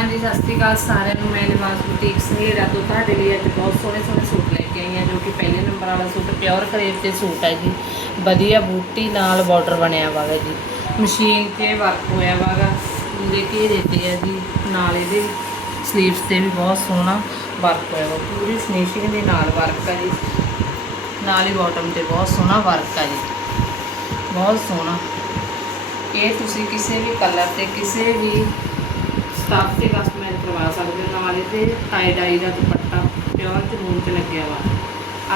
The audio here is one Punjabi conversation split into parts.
ਹਾਂਜੀ, ਸਤਿ ਸ਼੍ਰੀ ਅਕਾਲ ਸਾਰਿਆਂ ਨੂੰ। ਮੈਂ ਨਿਵਾਸ ਬੁਟੀਕ ਸੰਘੇਰਾ ਤੋਂ ਤੁਹਾਡੇ ਲਈ ਅੱਜ ਬਹੁਤ ਸੋਹਣੇ ਸੋਹਣੇ ਸੂਟ ਲੈ ਕੇ ਆਈ ਹਾਂ, ਜੋ ਕਿ ਪਹਿਲੇ ਨੰਬਰ ਵਾਲਾ ਸੂਟ ਪਿਓਰ ਕਰੇਪ ਤੇ ਸੂਟ ਹੈ ਜੀ। ਵਧੀਆ ਬੂਟੀ ਨਾਲ ਬਾਰਡਰ ਬਣਿਆ ਵਾਗਾ ਜੀ। ਮਸ਼ੀਨ ਤੇ ਵਰਕ ਹੋਇਆ ਵਾਗਾ ਪੂਰੇ ਘੇਰੇ ਤੇ ਹੈ ਜੀ। ਨਾਲ ਇਹਦੇ ਸਲੀਵਸ ਤੇ ਵੀ ਬਹੁਤ ਸੋਹਣਾ ਵਰਕ ਹੋਇਆ ਵਾ। ਪੂਰੀ ਫਿਨਿਸ਼ਿੰਗ ਦੇ ਨਾਲ ਵਰਕ ਹੈ ਜੀ। ਨਾਲ ਹੀ ਬਾਟਮ ਤੇ ਬਹੁਤ ਸੋਹਣਾ ਵਰਕ ਹੈ ਜੀ। ਬਹੁਤ ਸੋਹਣਾ। ਇਹ ਤੁਸੀਂ ਕਿਸੇ ਵੀ ਕਲਰ ਤੇ ਕਿਸੇ ਵੀ ਸਟਾਫ ਤੇ ਕਸਟਮਾਈਜ਼ ਕਰਵਾ ਸਕਦੇ ਹੋ ਨਾਲ ਇਹਦੇ ਟਾਈ ਡਾਈ ਦਾ ਦੁਪੱਟਾ ਪਿਓਰ ਜਮੂਨ ਤੇ ਲੱਗਿਆ ਵਾ।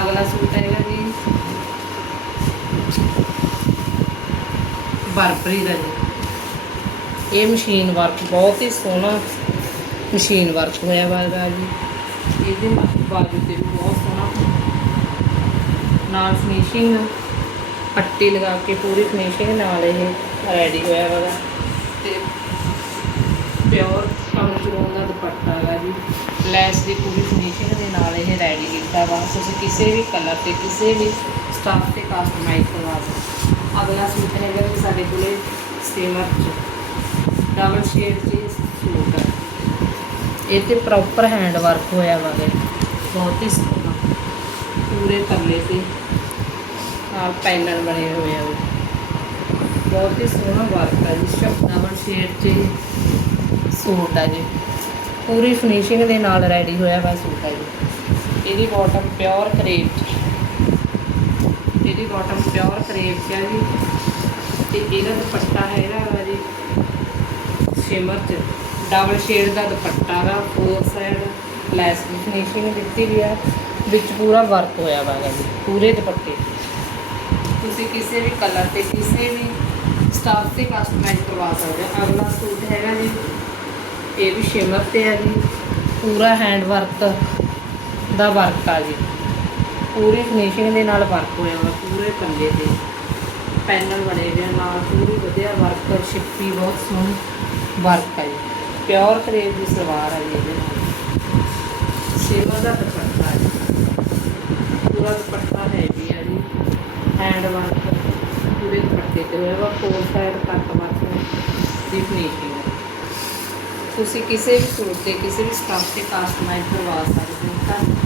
ਅਗਲਾ ਸੂਟ ਹੈਗਾ ਜੀ। ਬਰਬਰੀ ਦਾ ਜੀ। ਇਹ ਮਸ਼ੀਨ ਵਰਕ ਬਹੁਤ ਹੀ ਸੋਹਣਾ ਮਸ਼ੀਨ ਵਰਕ ਹੋਇਆ ਵਾ ਇਹਦਾ ਜੀ। ਇਹਦੇ ਬਾਜੂ ਤੇ ਵੀ ਬਹੁਤ ਸੋਹਣਾ। ਨਾਲ ਫਿਨਿਸ਼ਿੰਗ ਪੱਟੀ ਲਗਾ ਕੇ ਪੂਰੀ ਫਿਨਿਸ਼ਿੰਗ ਨਾਲ ਇਹ ਰੈਡੀ ਹੋਇਆ ਵਾ। ਤੇ ਪਿਓਰ ਕਾਂਜਰੋਨ ਦਾ ਦੁਪੱਟਾ ਹੈਗਾ ਜੀ। ਲੈਸ ਦੀ ਪੂਰੀ ਫਿਨਿਸ਼ਿੰਗ ਦੇ ਨਾਲ ਇਹ ਰੈਡੀ ਕੀਤਾ ਵਾ। ਤੁਸੀਂ ਕਿਸੇ ਵੀ ਕਲਰ ਤੇ, ਕਿਸੇ ਵੀ ਸਟਾਫ ਤੇ ਕਸਟਮਾਈਜ਼ ਕਰਵਾ ਸਕਦੇ ਅਗਲਾ ਸੂਟ ਹੈਗਾ ਜੀ ਸਾਡੇ ਕੋਲੇ ਸੇਮਰ ਚ। ਡਬਲ ਸ਼ੇਡ ਚ ਸੂਟ ਹੈ ਇਹ ਤੇ ਪ੍ਰੋਪਰ ਹੈਂਡ ਵਰਕ ਹੋਇਆ ਵਾ ਗੇ ਬਹੁਤ ਹੀ ਸੋਹਣਾ। ਪੂਰੇ ਪੱਲੇ ਤੇ ਨਾਲ ਪੈਨਲ ਬਣੇ ਹੋਏ ਆ ਉਹ। ਬਹੁਤ ਹੀ ਸੋਹਣਾ ਵਰਕ ਹੈ ਜੀ। ਡਬਲ ਸ਼ੇਡ 'ਚ ਸੂਟ ਆ ਜੀ। ਪੂਰੀ ਫਿਨਿਸ਼ਿੰਗ ਦੇ ਨਾਲ ਰੈਡੀ ਹੋਇਆ ਵਾ ਸੂਟ ਹੈ ਜੀ। ਇਹਦੀ ਬਾਟਮ ਪਿਓਰ ਕਰੇਪ 'ਚ। ਇਹਦੀ ਬਾਟਮ ਪਿਓਰ ਕਰੇਪ 'ਚ ਆ ਜੀ। ਤੇ ਇਹਦਾ ਦੁਪੱਟਾ ਹੈਗਾ ਵਾ ਜੀ ਸ਼ਿਮਰ 'ਚ। ਡਬਲ ਸ਼ੇਡ ਦਾ ਦੁਪੱਟਾ ਦਾ ਫੋਰ ਸਾਈਡ ਲੈਸ ਦੀ ਫਿਨਿਸ਼ਿੰਗ ਦਿੱਤੀ ਗਈ ਆ। ਵਿੱਚ ਪੂਰਾ ਵਰਕ ਹੋਇਆ ਵਾ ਜੀ, ਪੂਰੇ ਦੁਪੱਟੇ। ਤੁਸੀਂ ਕਿਸੇ ਵੀ ਕਲਰ ਤੇ ਕਿਸੇ ਵੀ ਸਟਾਫ ਤੇ ਕਸਟਮਾਈਜ਼ ਕਰਵਾ ਸਕਦੇ ਹੋ। ਅਗਲਾ ਸੂਟ ਹੈਗਾ ਜੀ, ਇਹ ਵੀ ਸ਼ਿਮਰ ਤੇ ਹੈ ਜੀ। ਪੂਰਾ ਹੈਂਡ ਵਰਕ ਦਾ ਵਰਕ ਆ ਜੀ। ਪੂਰੀ ਫਿਨਿਸ਼ਿੰਗ ਦੇ ਨਾਲ ਵਰਕ ਹੋਇਆ ਵਾ, ਪੂਰੇ ਪੱਲੇ ਤੇ। ਪੈਨਲ ਬਣੇ ਹੋਏ ਨਾਲ, ਪੂਰੀ ਵਧੀਆ ਵਰਕ ਸ਼ਿੱਪੀ ਬਹੁਤ ਸੋਹਣੀ ਵਰਕ ਹੈ ਜੀ। ਪਿਓਰ ਕਰੇਪ ਦੀ ਸਲਵਾਰ ਹੈ ਜੀ ਇਹਦੇ ਨਾਲ। ਸੇਵਾ ਦਾ ਦੁਪੱਟਾ ਹੈ ਪੂਰਾ ਦੁਪੱਟਾ ਹੈ ਆ ਜੀ। ਹੈਂਡ ਵਰਕ ਪੂਰੇ ਦੁਪੱਟੇ ਵਾ ਫੋਰ ਸਾਈਡ ਤੱਕ ਵਰਕ ਦੀ ਫਿਨਿਸ਼ਿੰਗ ਤੁਸੀਂ ਕਿਸੇ ਵੀ ਸੂਟ ਤੇ, ਕਿਸੇ ਵੀ ਸਟਾਫ ਤੇ ਕਸਟਮਾਈਜ਼ ਕਰਵਾ ਸਕਦੇ ਹੋ।